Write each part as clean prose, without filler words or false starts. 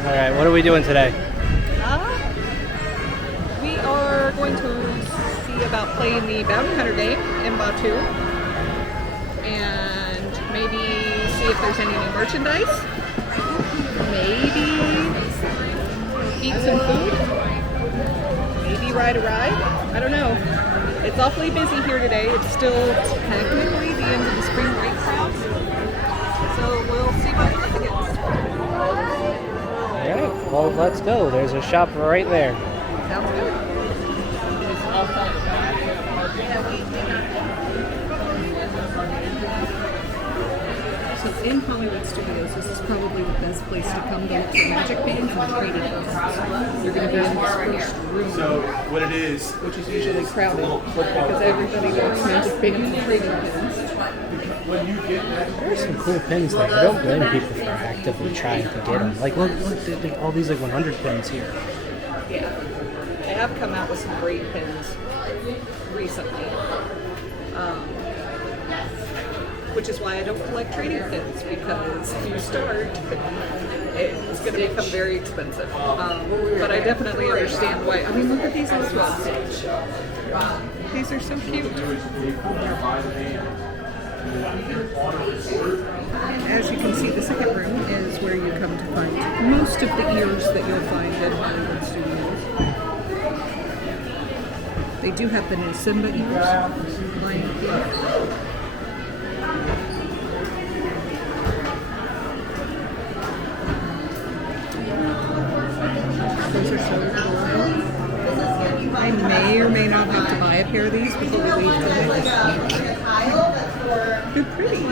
All right, what are we doing today? We are going to see about playing the Bounty Hunter game in Batu, and maybe see if there's any new merchandise. Maybe eat some food. Maybe ride a ride. I don't know. It's awfully busy here today. It's still technically the end of the spring break crowd, so we'll see what we're up against. All right, well, let's go. There's a shop right there. Sounds good. So in Hollywood Studios, this is probably the best place to come to look for magic bands and trading cards. You're going to be in this first room, So what it is, which is usually crowded because everybody wants magic bands and trading pins. when you get that, There's some cool pins there. I don't blame people for actively trying to get them. Like, look, all these like 100 pins here. Yeah, they have come out with some great pins recently. Which is why I don't collect trading pins, because if you start, it's going to become very expensive. But I definitely understand why. I mean, look at these Oswald pins. These are so cute. As you can see, the second room is where you come to find most of the ears that you'll find in Hollywood Studios. They do have the new Simba ears. Lion King. Those are so adorable. I may or may not have to buy a pair of these before we leave today. They're pretty.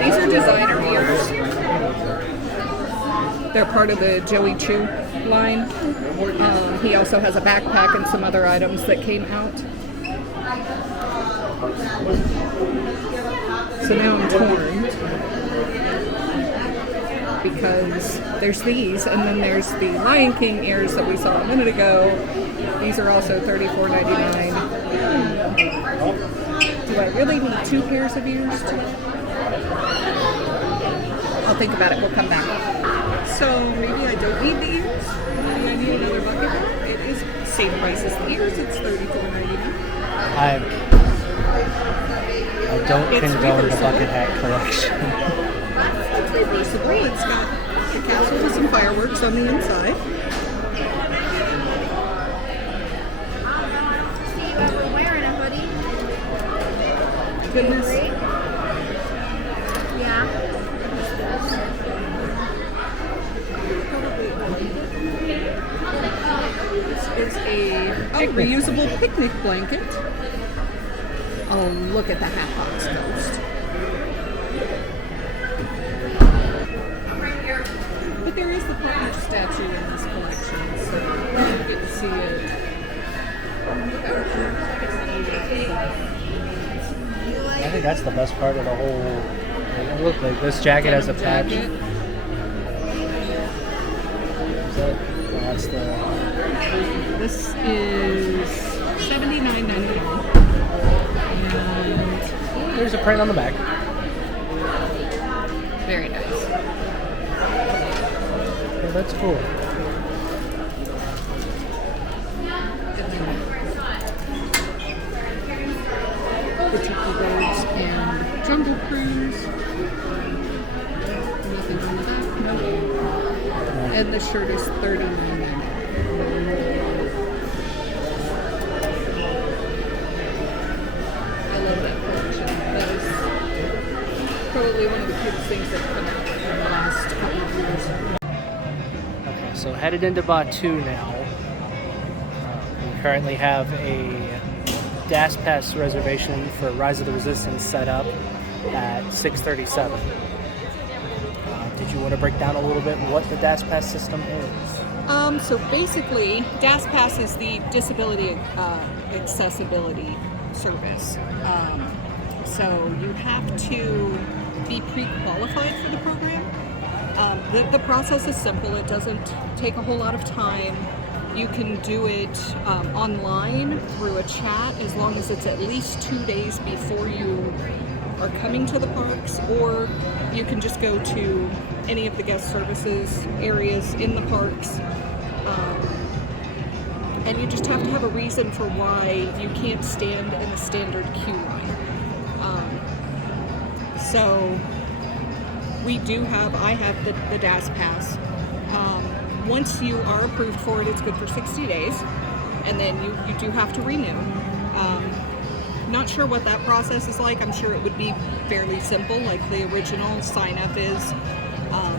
These are designer ears. They're part of the Joey Chu line. He also has a backpack and some other items that came out. So now I'm torn, because there's these, and then there's the Lion King ears that we saw a minute ago. These are also $34.99. Do I really need two pairs of ears? I'll think about it. We'll come back. So maybe I don't need the ears. Maybe I need another bucket hat. It is the same price as the ears. It's $34.99. I don't condone the bucket hat collection. It's reversible. It's got the castle with some fireworks on the inside. We're wearing a hoodie. Goodness. Yeah. This is a reusable picnic blanket. Oh, look at the Hatbox Ghost. But there is the partner statue in this collection, so you get to see it. I think that's the best part of the whole. Like, look, like this jacket has a patch. That's the. This is $79.99. And There's a print on the back. very nice. Yeah, that's cool. Particular Birds and Jungle Cruise. Nothing on the back, no. And the shirt is $39.99. I love that collection. That is probably one of the cutest things that's come out in the last couple of years. Okay, so headed into Batu now. We currently have a DAS Pass reservation for Rise of the Resistance set up at 6:37. Did you want to break down a little bit what the DAS Pass system is? So basically, DAS Pass is the disability accessibility service. So you have to be pre-qualified for the program. The process is simple. It doesn't take a whole lot of time. You can do it online through a chat as long as it's at least 2 days before you are coming to the parks, or you can just go to any of the guest services areas in the parks. And you just have to have a reason for why you can't stand in a standard queue line. So I have the DAS Pass. Once you are approved for it, it's good for 60 days, and then you do have to renew. Not sure what that process is like. I'm sure it would be fairly simple, like the original sign up is,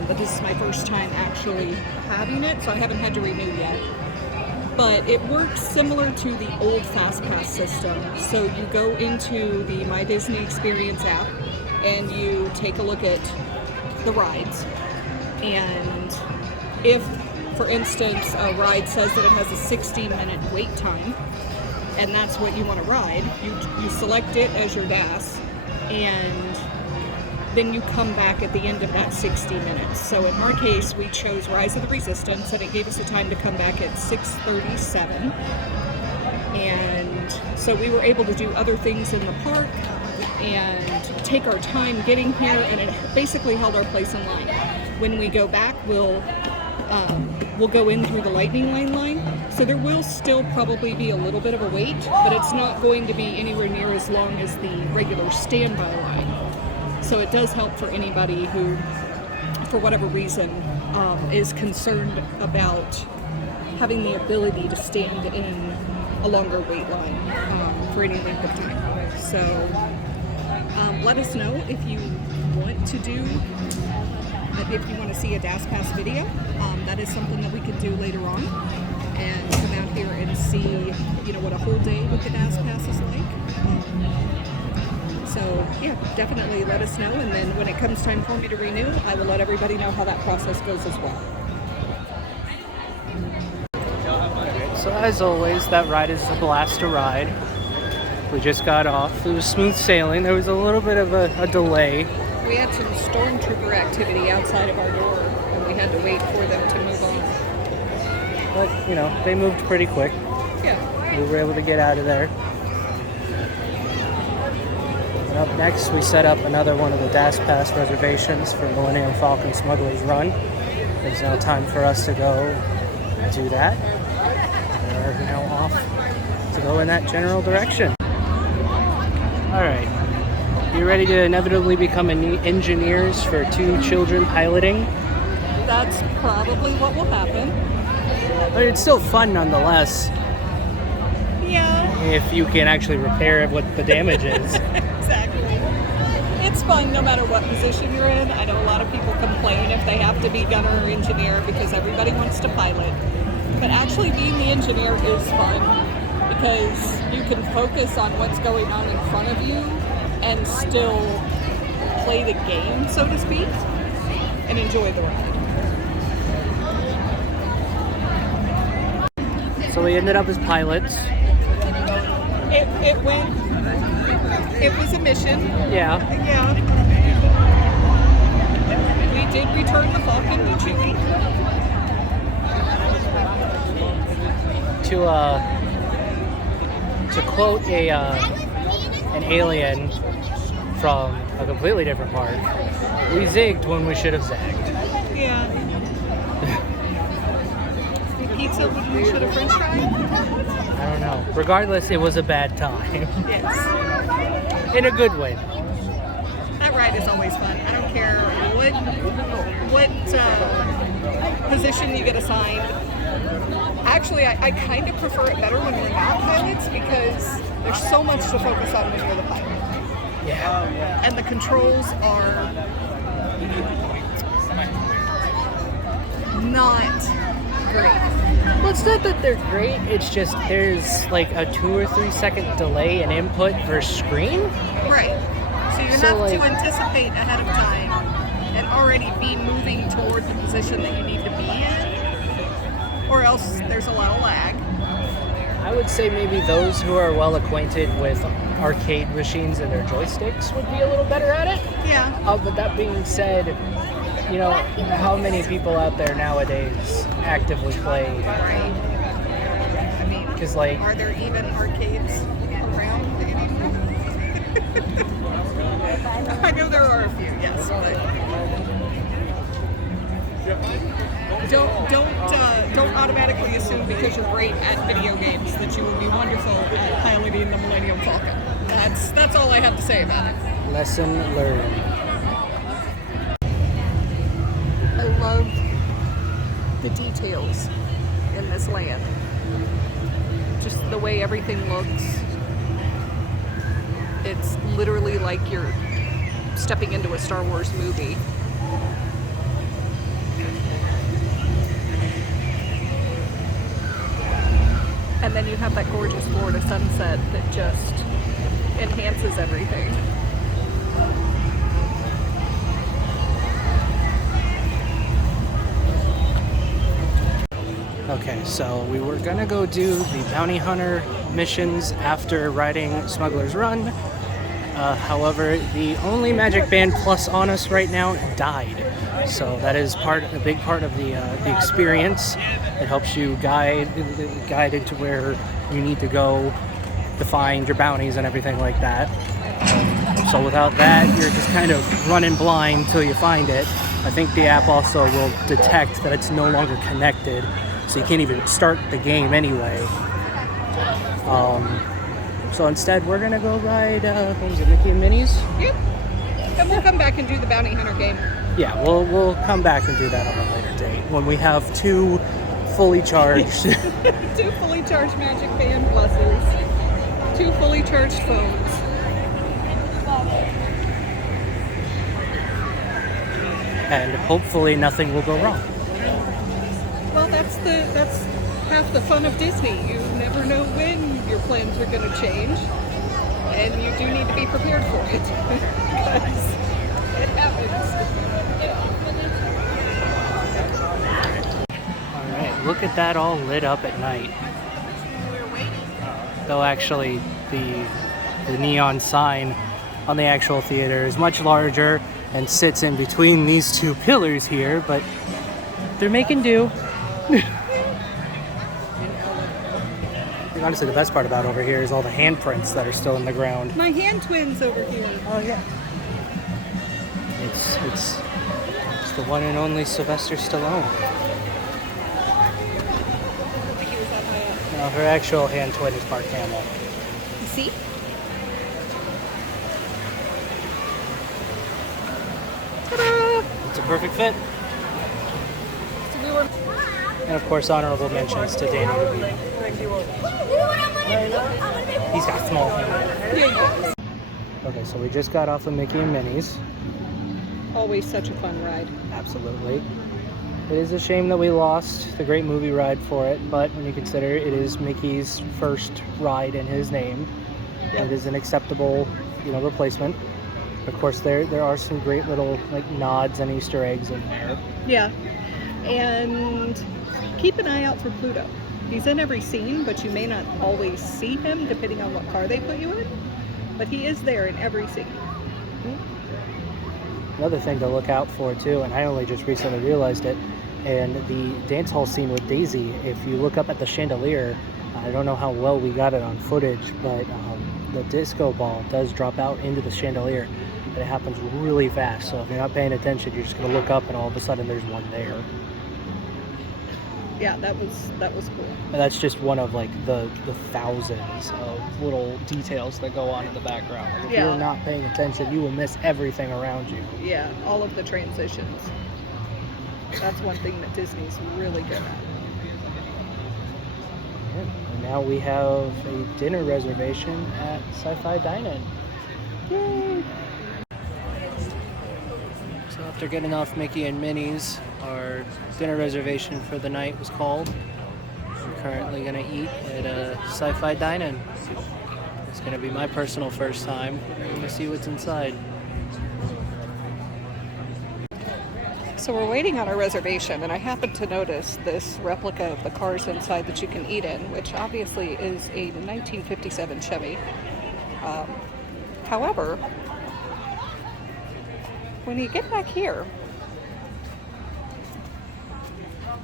but this is my first time actually having it, so I haven't had to renew yet. But it works similar to the old FastPass system. So you go into the My Disney Experience app and you take a look at the rides. And if, for instance, a ride says that it has a 60-minute wait time, and that's what you want to ride, you select it as your DAS, and then you come back at the end of that 60 minutes. So in our case, we chose Rise of the Resistance, and it gave us a time to come back at 6:37. And so we were able to do other things in the park and take our time getting here, and it basically held our place in line. When we go back, we'll go in through the Lightning Lane line. So there will still probably be a little bit of a wait, but it's not going to be anywhere near as long as the regular standby line. So it does help for anybody who, for whatever reason, is concerned about having the ability to stand in a longer wait line for any length of time. So let us know if you want to do, if you want to see a DAS Pass video. That is something that we can do later on, and come out here and see, what a whole day with the DAS Pass is like. So yeah, definitely let us know, and then when it comes time for me to renew, I will let everybody know how that process goes as well. So as always, that ride is a blast to ride. We just got off. It was smooth sailing. There was a little bit of a delay. We had some stormtrooper activity outside of our door, and we had to wait for them to move on. But, they moved pretty quick. Yeah. We were able to get out of there. And up next, we set up another one of the DAS Pass reservations for Millennium Falcon Smuggler's Run. It's now time for us to go do that. We're now off to go in that general direction. Alright. You ready to inevitably become engineers for 2 children piloting? That's probably what will happen. But it's still fun nonetheless. Yeah. If you can actually repair what the damage is. Exactly. It's fun no matter what position you're in. I know a lot of people complain if they have to be gunner or engineer because everybody wants to pilot. But actually being the engineer is fun because you can focus on what's going on in front of you and still play the game, so to speak, and enjoy the ride. So we ended up as pilots. It was a mission. Yeah. Yeah. We did return the Falcon to Chewie. To quote an alien from a completely different park, we zigged when we should have zagged. Yeah. Pizza when we should have French fried? I don't know. Regardless, it was a bad time. Yes. In a good way. That ride is always fun. I don't care what position you get assigned. Actually, I kind of prefer it better when we're not pilots because there's so much to focus on when you're the pilot. Yeah. And the controls are not great. Well, it's not that they're great, it's just there's like a 2 or 3 second delay in input versus screen. Right. So you have to anticipate ahead of time and already be moving toward the position that you need to be in, or else there's a lot of lag. I would say maybe those who are well acquainted with arcade machines and their joysticks would be a little better at it. Yeah. But that being said, how many people out there nowadays actively play? Right. I mean, Because are there even arcades around anymore? I know there are a few, yes. But don't automatically assume because you're great at video games that you will be wonderful at piloting the Millennium Falcon. That's all I have to say about it. Lesson learned. I love the details in this land. Just the way everything looks. It's literally like you're stepping into a Star Wars movie. And then you have that gorgeous Florida sunset that just enhances everything. Okay, so we were gonna go do the bounty hunter missions after riding Smuggler's Run. However, the only Magic Band Plus on us right now died. So that is a big part of the experience. It helps you guide into where you need to go to find your bounties and everything like that. So without that, you're just kind of running blind till you find it. I think the app also will detect that it's no longer connected, so you can't even start the game anyway. So instead, we're gonna go ride, what was it, Mickey and Minnie's? Yep. And we'll come back and do the bounty hunter game. Yeah, we'll come back and do that on a later date when we have two fully charged. 2 fully charged Magic Band Pluses. 2 fully charged phones. And hopefully nothing will go wrong. Well, that's half the fun of Disney. You never know when your plans are going to change, and you do need to be prepared for it because it happens. All right, look at that all lit up at night. Though actually, the neon sign on the actual theater is much larger and sits in between these two pillars here, but they're making do. Honestly, the best part about over here is all the handprints that are still in the ground. My hand twins over here. Oh yeah. It's the one and only Sylvester Stallone. No, her actual hand twin is Mark Hamill. You see? Ta-da! It's a perfect fit. So we were. And of course, honorable mentions to Danny DeVito. He's got small hands. Okay, so we just got off of Mickey and Minnie's. Always such a fun ride. Absolutely. It is a shame that we lost the great movie ride for it, but when you consider it is Mickey's first ride in his name, it is an acceptable, replacement. Of course, there are some great little nods and Easter eggs in there. Yeah, and keep an eye out for Pluto. He's in every scene, but you may not always see him depending on what car they put you in. But he is there in every scene. Another thing to look out for too, and I only just recently realized it, and the dance hall scene with Daisy, if you look up at the chandelier, I don't know how well we got it on footage, but the disco ball does drop out into the chandelier, and it happens really fast. So if you're not paying attention, you're just going to look up and all of a sudden there's one there. Yeah, that was cool. And that's just one of the thousands of little details that go on in the background. If you're not paying attention, you will miss everything around you. Yeah, all of the transitions. That's one thing that Disney's really good at. Yeah. And now we have a dinner reservation at Sci-Fi Dine-In. Yay! So after getting off Mickey and Minnie's, our dinner reservation for the night was called. We're currently going to eat at a Sci-Fi Dine-In. It's going to be my personal first time. We're going to see what's inside. So we're waiting on our reservation, and I happened to notice this replica of the cars inside that you can eat in, which obviously is a 1957 Chevy. However, when you get back here,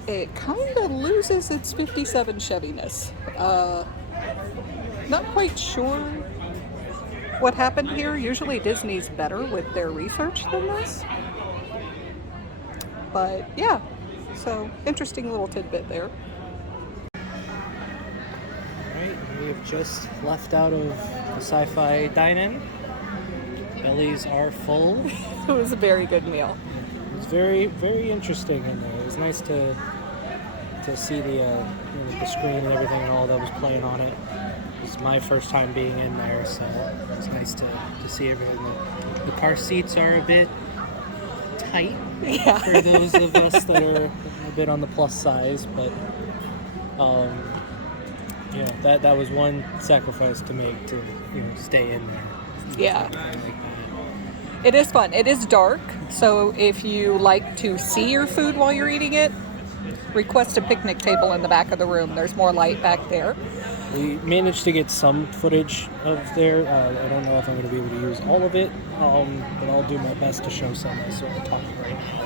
it kind of loses its 57 Chevy-ness. Not quite sure what happened here. Usually Disney's better with their research than this. But yeah, so interesting little tidbit there. Alright, we have just left out of the Sci-Fi Dine-In. Bellies are full. It was a very good meal. It was very, very interesting in there. It was nice to see the screen and everything and all that was playing on it. It was my first time being in there, so it was nice to see everything. The car seats are a bit tight Yeah. for those of us that are a bit on the plus size, but that was one sacrifice to make to stay in there. Yeah. Like that. It is fun. It is dark, so if you like to see your food while you're eating it, request a picnic table in the back of the room. There's more light back there. We managed to get some footage of there. I don't know if I'm going to be able to use all of it, but I'll do my best to show some. So I'm talking right now.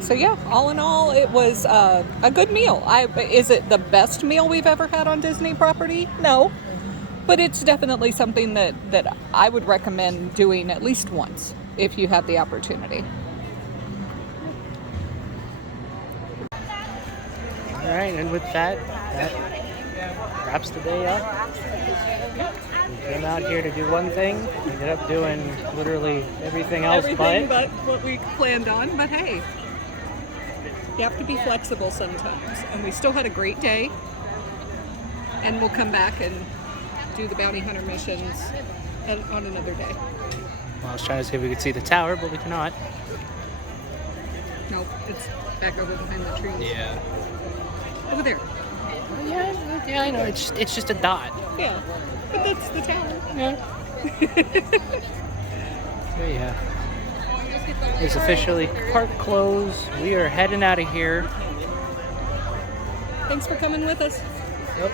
So yeah, all in all, it was a good meal. Is it the best meal we've ever had on Disney property? No. But it's definitely something that I would recommend doing at least once if you have the opportunity. All right, and with that wraps the day up. We came out here to do one thing, ended up doing literally everything else Everything but what we planned on, but hey, you have to be flexible sometimes. And we still had a great day, and we'll come back and do the bounty hunter missions on another day. I was trying to see if we could see the tower, but we cannot. Nope, it's back over behind the trees. Yeah. Over there. Yeah, I know. It's just a dot. Yeah, but that's the tower. Yeah. So yeah. It's officially park closed. We are heading out of here. Thanks for coming with us. Yep.